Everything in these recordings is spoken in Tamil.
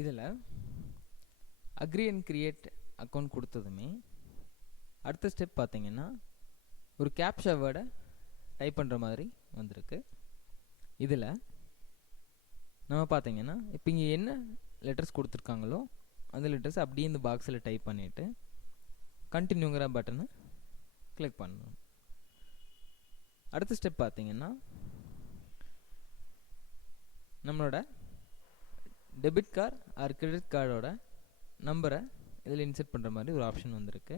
இதில் அக்ரி அண்ட் கிரியேட் அக்கௌண்ட் கொடுத்ததுமே அடுத்த ஸ்டெப் பார்த்தீங்கன்னா ஒரு கேப்ஷா வேர்டை டைப் பண்ணுற மாதிரி வந்திருக்கு. இதில் நம்ம பார்த்தீங்கன்னா இப்போ இங்கே என்ன லெட்டர்ஸ் கொடுத்துருக்காங்களோ அந்த லெட்டர்ஸ் அப்படியே இந்த பாக்ஸில் டைப் பண்ணிவிட்டு கண்டினியூங்கிற பட்டனை கிளிக் பண்ணணும். அடுத்த ஸ்டெப் பார்த்தீங்கன்னா நம்மளோட டெபிட் கார்டு ஆர் கிரெடிட் கார்டோட நம்பரை இதில் இன்செர்ட் பண்ணுற மாதிரி ஒரு ஆப்ஷன் வந்திருக்கு.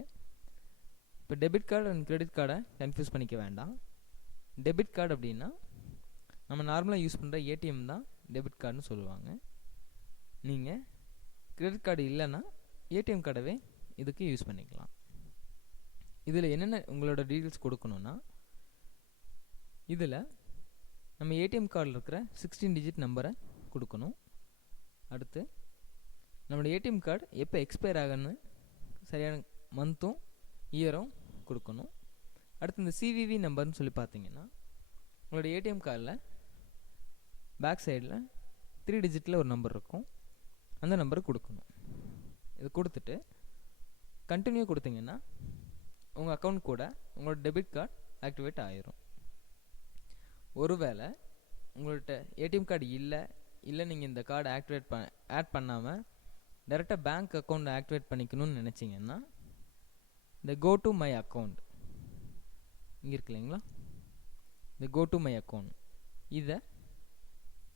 இப்போ டெபிட் கார்டு அண்ட் கிரெடிட் கார்டை கன்ஃபியூஸ் பண்ணிக்க வேண்டாம். டெபிட் கார்டு அப்படின்னா நம்ம நார்மலாக யூஸ் பண்ணுற ஏடிஎம் தான் டெபிட் கார்டுன்னு சொல்லுவாங்க. நீங்கள் கிரெடிட் கார்டு இல்லைன்னா ஏடிஎம் கார்டவே இதுக்கு யூஸ் பண்ணிக்கலாம். இதில் என்னென்ன உங்களோட டீட்டெயில்ஸ் கொடுக்கணுன்னா இதில் நம்ம ஏடிஎம் கார்டில் இருக்கிற 16 டிஜிட் நம்பரை கொடுக்கணும். அடுத்து நம்மளோட ஏடிஎம் கார்டு எப்போ எக்ஸ்பயர் ஆகுன்னு சரியான மந்த்தும் இயரும் கொடுக்கணும். அடுத்து இந்த சிவிவி நம்பர்னு சொல்லி பார்த்தீங்கன்னா உங்களோட ஏடிஎம் கார்டில் பேக் சைடில் 3 டிஜிட்டில் ஒரு நம்பர் இருக்கும், அந்த நம்பரை கொடுக்கணும். இது கொடுத்துட்டு கண்டினியூ கொடுத்தீங்கன்னா உங்கள் அக்கௌண்ட் கூட உங்களோட டெபிட் கார்டு ஆக்டிவேட் ஆகிரும். ஒருவேளை உங்கள்கிட்ட ஏடிஎம் கார்டு இல்லை நீங்கள் இந்த கார்டை ஆட் பண்ணாமல் டேரெக்டாக பேங்க் அக்கௌண்ட் ஆக்டிவேட் பண்ணிக்கணும்னு நினச்சிங்கன்னா இந்த கோ டு மை அக்கௌண்ட் இங்கே இருக்கு இல்லைங்களா, இந்த கோ டு மை அக்கௌண்ட் இதை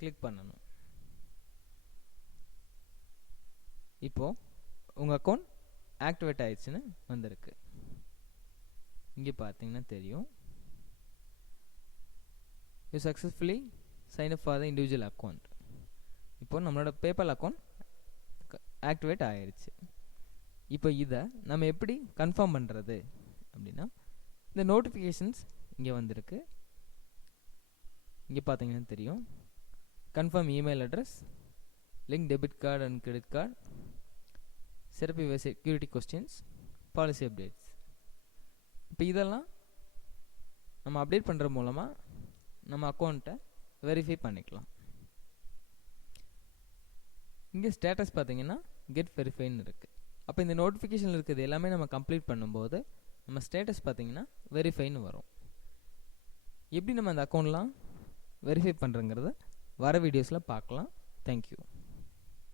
கிளிக் பண்ணணும். இப்போது உங்கள் அக்கௌண்ட் ஆக்டிவேட் ஆயிடுச்சுன்னு வந்திருக்கு. இங்கே பார்த்தீங்கன்னா தெரியும், you successfully sign up for the individual account. இப்போ நம்மளோட பேபால் அக்கௌண்ட் ஆக்டிவேட் ஆகிடுச்சு. இப்போ இதை நம்ம எப்படி கன்ஃபார்ம் பண்ணுறது அப்படின்னா இந்த நோட்டிஃபிகேஷன்ஸ் இங்கே வந்திருக்கு. இங்கே பார்த்தீங்கன்னா தெரியும், confirm email address, link debit card and credit card, setup your security questions, policy updates. இப்போ இதெல்லாம் நம்ம அப்டேட் பண்ணுற மூலமாக நம்ம அக்கௌண்ட்டை வெரிஃபை பண்ணிக்கலாம். இங்கே ஸ்டேட்டஸ் பார்த்தீங்கன்னா கெட் வெரிஃபைன்னு இருக்குது. அப்போ இந்த நோட்டிஃபிகேஷன் இருக்குது எல்லாமே நம்ம கம்ப்ளீட் பண்ணும்போது நம்ம ஸ்டேட்டஸ் பார்த்தீங்கன்னா வெரிஃபைன்னு வரும். எப்படி நம்ம அந்த அக்கௌண்ட்லாம் வெரிஃபை பண்ணுறங்கிறத வர வீடியோஸில் பார்க்கலாம். தேங்க்யூ.